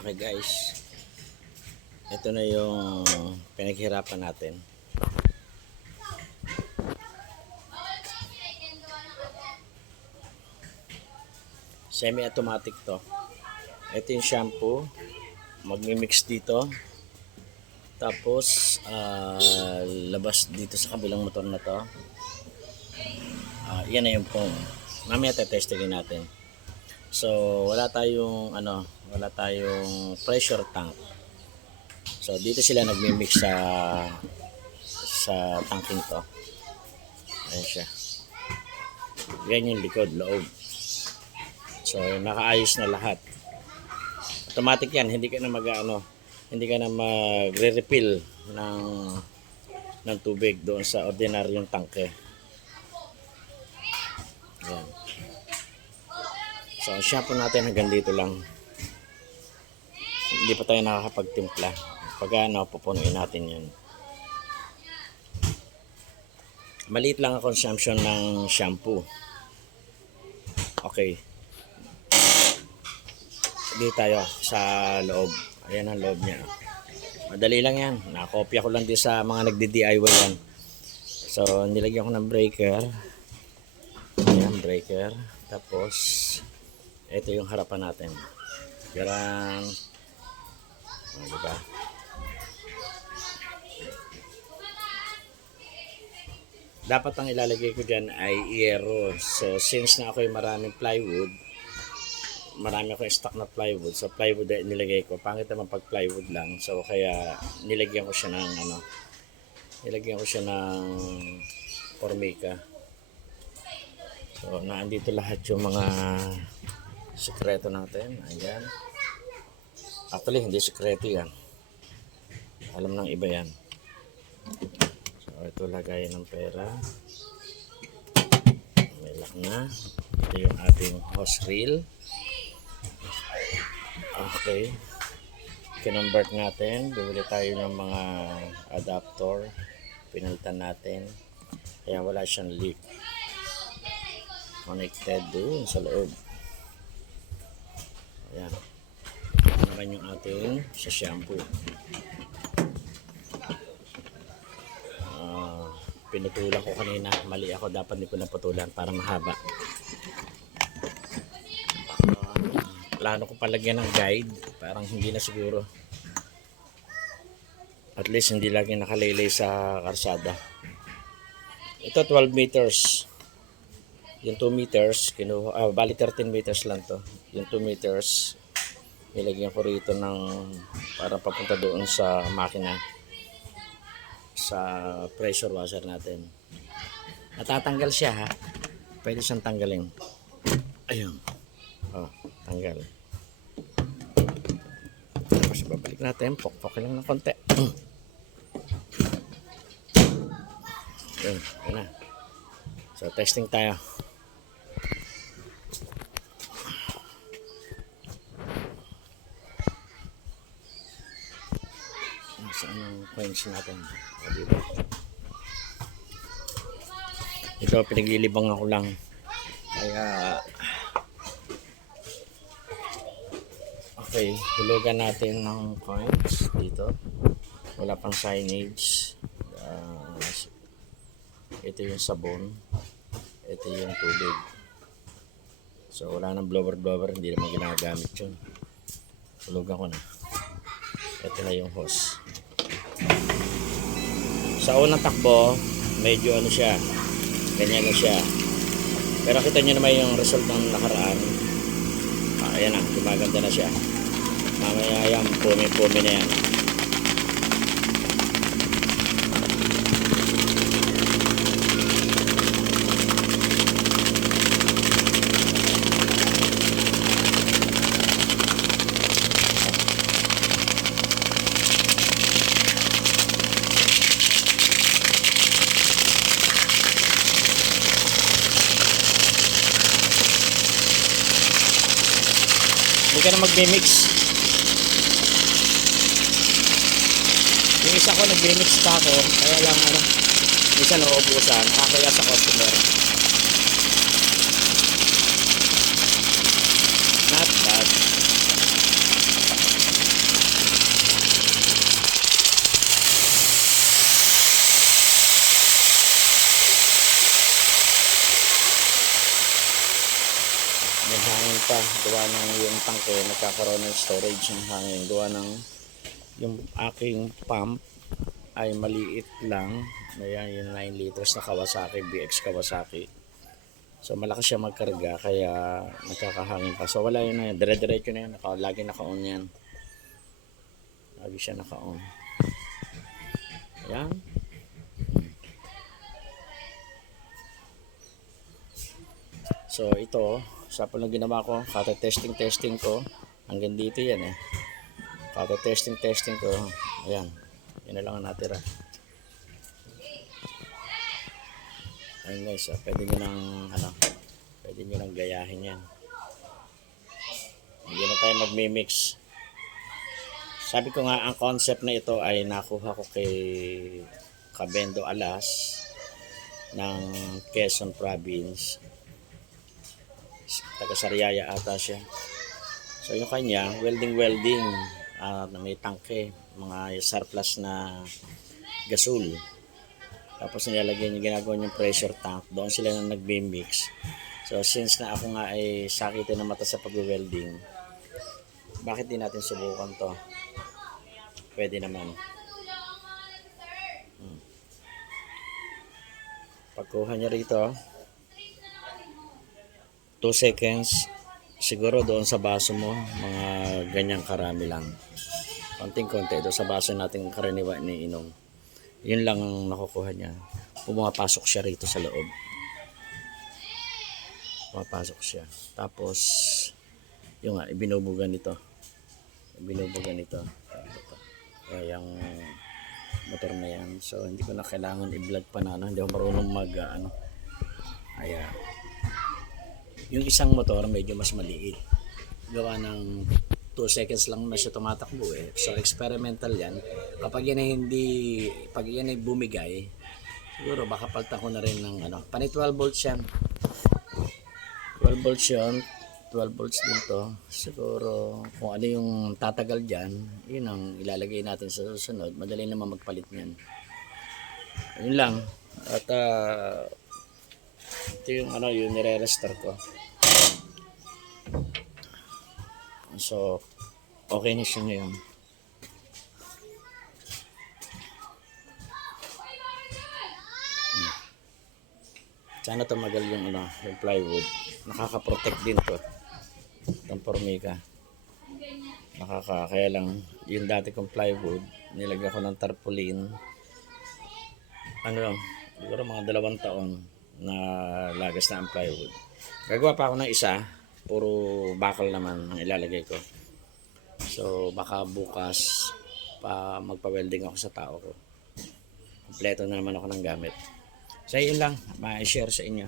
Okay guys, ito na yung pinaghirapan natin. Semi-automatic to. Ito yung shampoo. Magmi-mix dito. Tapos, labas dito sa kabilang motor na to. Yan na yung pong. Mamaya testingin natin. So, wala tayong pressure tank. So, dito sila nagmi-mix sa tanking to. Ayan siya. Yan yung likod, loob. So, nakaayos na lahat. Automatic yan, hindi ka na magre-refill ng tubig doon sa ordinaryong tangke. Ayan. So, shampoo natin hanggang dito lang. Hindi pa tayo nakakapagtimpla. Pag pupunuin natin yan. Maliit lang ang consumption ng shampoo. Okay. Dito tayo sa loob. Ayan ang loob niya. Madali lang yan. Nakopya ko lang din sa mga nagdi-DIY yan. So, nilagyan ko ng breaker. Ayan, breaker. Tapos, ito yung harapan natin. Garang. Diba? Dapat ang ilalagay ko dyan ay iero. So, since na ako yung maraming plywood, marami akong stock na plywood. So, plywood ay nilagay ko. Pangit naman pag plywood lang. So, kaya nilagyan ko siya ng formica. So, naandito lahat yung mga sekreto natin. Ayan. Actually, hindi sekreto yan. Alam ng iba yan. So, ito lagayan ng pera. May lock na. Ito yung ating hose reel. Okay. Kinonvert natin. Bibili tayo ng mga adapter. Pinalitan natin. Kaya wala siyang leak. Connected doon sa loob. Ayan. Ito naman yung ating sa shampoo. Pinutulan ko kanina. Mali ako. Dapat hindi ko naputulan para mahaba. Plano ko palagyan ng guide. Parang hindi na siguro. At least hindi lagi nakalaylay sa karsada. Ito 12 meters. Yung 2 meters, bali 13 meters lang to. Yung 2 meters, nilagyan ko rito ng para papunta doon sa makina. Sa pressure washer natin. Natatanggal siya ha. Pwede siyang tanggalin. Ayun. Tanggal. Tapos babalik natin. Pokpokin lang ng konti. Ayun. Ayun na. So, testing tayo. Saan ang points natin? Dito. Ito, pinaglilibang ako lang. Kaya, okay, hulugan natin ng coins dito. Wala pang signage. Ito yung sabon. Ito yung tubig. So, wala nang blower. Hindi naman ginagamit yun. Hulugan ko na. Ito na yung hose. Sa unang takbo, medyo siya. Ganyan na siya. Pero kita nyo naman yung result ng nakaraan. Ayan na, gumaganda na siya. Mamaya yan, pumi na yan. Hindi ka na magmi-mix. Yung isa ko nagmi-mix pa ako, kaya lang isa nauubusan, nakakaya sa customer. Not bad. gawa ng yung tangke nagkakaroon ng storage ng hangin, gawa ng yung aking pump ay maliit lang. Ayan, yung 9 liters na Kawasaki, BX Kawasaki. So malakas siya magkarga kaya nagkakahangin pa. So wala yun na yan, dire-diretso na yan, lagi naka-on yan. Lagi siya naka-on. Ayan. So ito, sa lang ginawa ko, testing ko. Hanggang dito yan eh. Testing ko. Ayan. Yan na lang ang natira. Ayun guys, pwede nyo nang gayahin yan. Hindi na tayo magmi-mix. Sabi ko nga, ang concept na ito ay nakuha ko kay Cabendo Alas ng Quezon Province. Taga Sariaya ata siya. So yung kanya, welding, may tangke, mga surplus na gasol. Tapos nilalagyan niya, ginagawa niyang pressure tank. Doon sila na nagbe-mix. So since na ako nga ay sakitin na mata sa pag-welding, bakit di natin subukan to? Pwede naman. Pagkuha niya rito, 2 seconds, siguro doon sa baso mo, mga ganyang karami lang. Konting-konti, doon sa baso natin karaniwan ni inom. Yun lang ang nakukuha niya. Pumapasok siya rito sa loob. Pumapasok siya. Tapos, yung nga, ibinubugan nito. Yung motor na yan. So, hindi ko na kailangan i-vlog pa na. Hindi ako marunong Ayan. Yung isang motor, medyo mas maliit. Gawa ng 2 seconds lang na siya tumatakbo eh. So experimental yan. Kapag yan ay bumigay, siguro baka paltan ko na rin ng pani 12 volts yan. 12 volts yun. 12 volts din to. Siguro kung ano yung tatagal dyan, yun ang ilalagay natin sa susunod. Madali naman magpalit niyan. Yun lang. At ito yung yung nire-restore ko. So, okay na siya ngayon. Sana tumagal yung plywood. Nakaka-protect din to. Itong Formica. Kaya lang, yung dati kong plywood, nilagyan ko ng tarpaulin. Siguro mga 2 taon na lagas na ang plywood. Gagawa pa ako ng isa. Puro bakal naman ang ilalagay ko. So baka bukas pa magpa-welding ako sa tao ko. Kompleto na naman ako ng gamit. So yun lang, ma-share sa inyo.